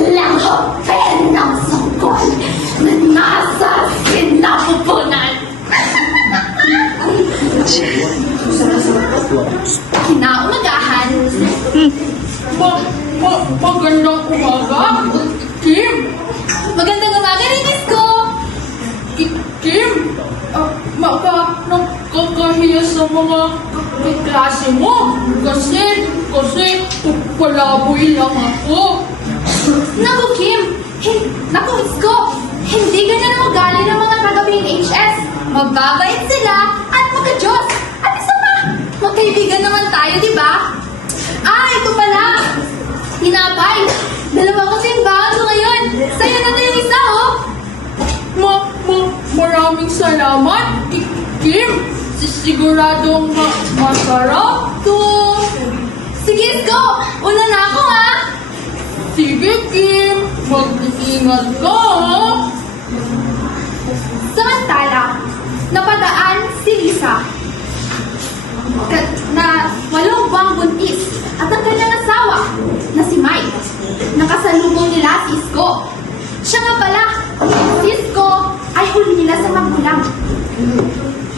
Langapin ng sanggol na nasa sinapupunan. Kinaumagahan. Magandang umaga, Kim. Magandang umaga rin, Isko. Kim, nakakahiya sa mga kaklase mo. Kasi palaboy lang ako. Naku, Kim. Naku, Isko. Hindi ganyan ang ugali ng mga kagawing HS. Mababait sila at magka-Diyos. At isa pa, magkaibigan naman tayo, di ba? Ito pala. Tinapay. Dalawa ko simbahan ko ngayon. Sa'yo na yung isa, oh. Maraming salamat, Kim. Siguradong masarap to. Sige, Isko. Una na ako, ha? Sige, Kim. Mag-iingat ka, ha? Samantala, napadaan si Lisa na 8 buwang buntis at ang kanyang asawa na si Mike. Nakasalubong nila si Isko. Siya nga pala, si Isko ay uli nila sa magulang.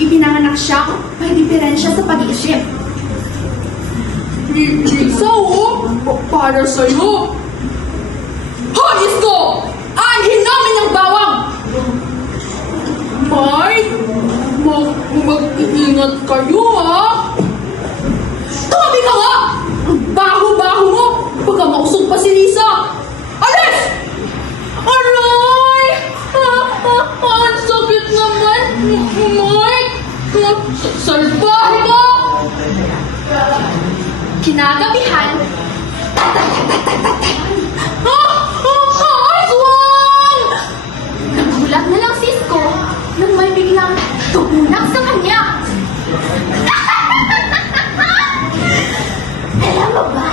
Ipinanganak siya may diferensya sa pag-iisip. Lisa, oh. Para sa'yo. Ha, Isko! Anhin namin ang bawang! Mike, mag-iingat kayo, ha? Tumabi ka nga! Ang baho-baho mo! Baka mausog pa si Lisa! Alis! Aray! Ang sakit naman! Mike! Salbahe ka! Kinagabihan, Aswang! nagulat na lang si Isko nang may biglang tumunak sa kanya. Alam mo ba?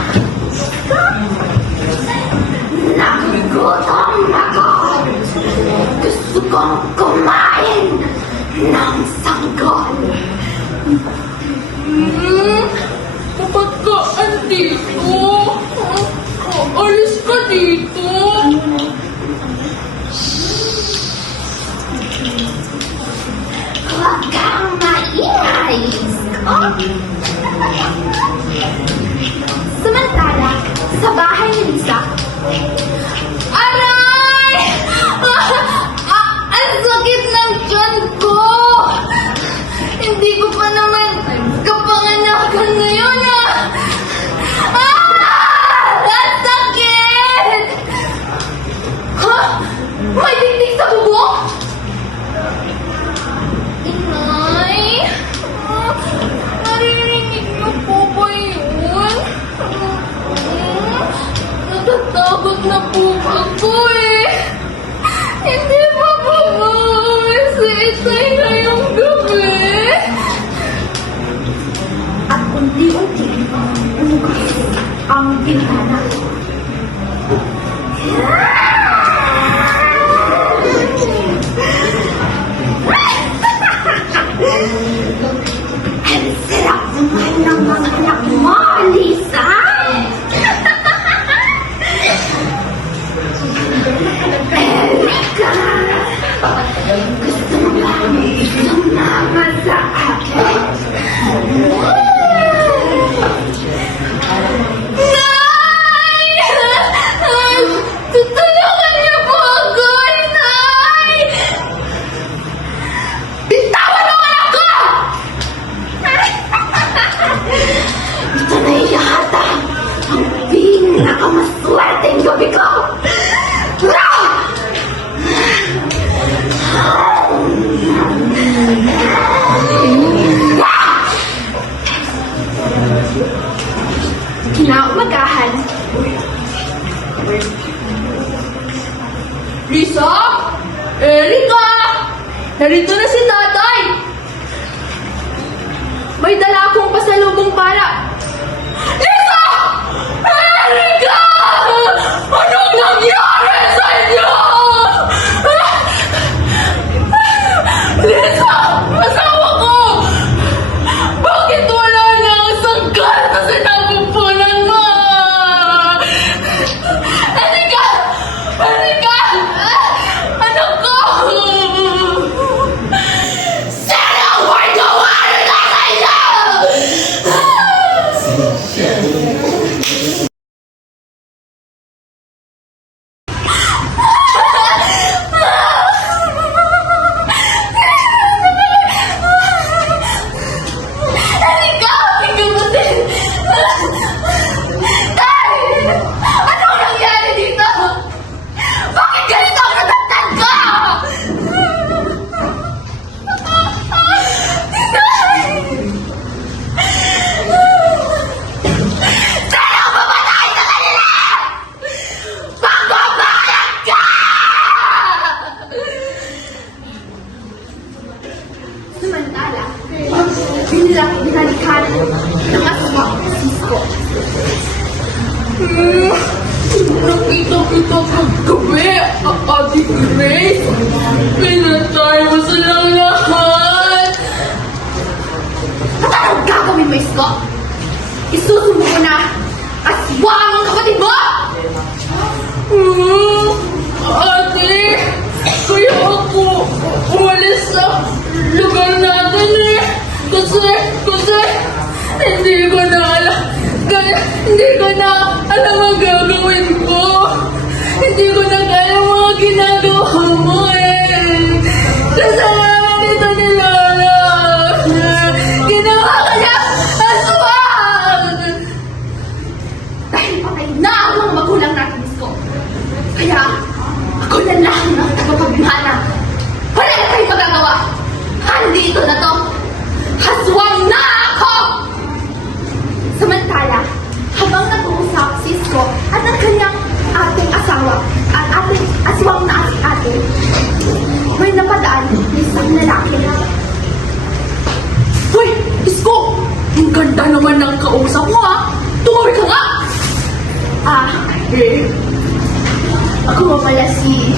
Nagugutom ako. Gusto kong kumain ng sanggol. Kapag kaan dito? Alis ka dito! Huwag kang maingay, Isko. Samantala, sa bahay ni Lisa, aray! Ang sakit ng tiyan ko! Hindi ko pa naman kapanganakan ngayon, ah! Ang sakit! May dingding sa bubong? Inay? Narinig niyo po ba yun? Natatakot na po ako, eh. Hindi pa po makakawin si Itay ngayong gabi. At unti-unti, umugas ang bintana. Ang sarap naman ng mga anak mo, Lisa! Erika! Gusto mo ba sumama sa akin? Nay! Tutulungan niyo po ako, Nay! Bitawan mo anak ko! Ito na yata ang pinakamaswerteng gabi ko! Kinaumagahan. Lisa? Erika! Narito na si tatay! May dala akong pasalubong para... Lisa! Erika! Anong nangyari sa inyo? Lisa! Asawa ko! Bakit wala na ang sangkal sa sinapupunan mo? Erika! Halika! Anak ko! Sana ako'y gawa na kayo! Halika! Tingnan mo din! Tay! Anong nangyari dito? Bakit ganito ang natatag ko? Sana mamatay sa kanila! Magbabayad ka! Samantala, binalikan ng aswang si Cisco. Nakita kagabi, Ate Grace. Pinatay mo silang lahat. At anong gagawin mo, Cisco? Isusumo mo na aswang ang kapatid mo! Ate, kaya ako umalis sa lugar natin eh. Kasi hindi ko na alam. Hindi ko na alam ang gagawin ko. Hindi ko na kaya mga ginagawa mo eh. Kasalanan ito ni Lola. Ginawa ka na aswang! Dahil patay na ang mga magulang natin, Cisco. Kaya, ako na lang ang tagapagmana. Wala na tayong magagawa. Andito na to. Haswang na ako! Samantala, habang nag-uusap si Cisco at ang kanyang ating asawa at ating aswang na ate, may napadaan na isang lalaki. Hoy, Isko! Ang ganda naman ng kausap mo ha! Tumawi ka nga! Ako nga pala si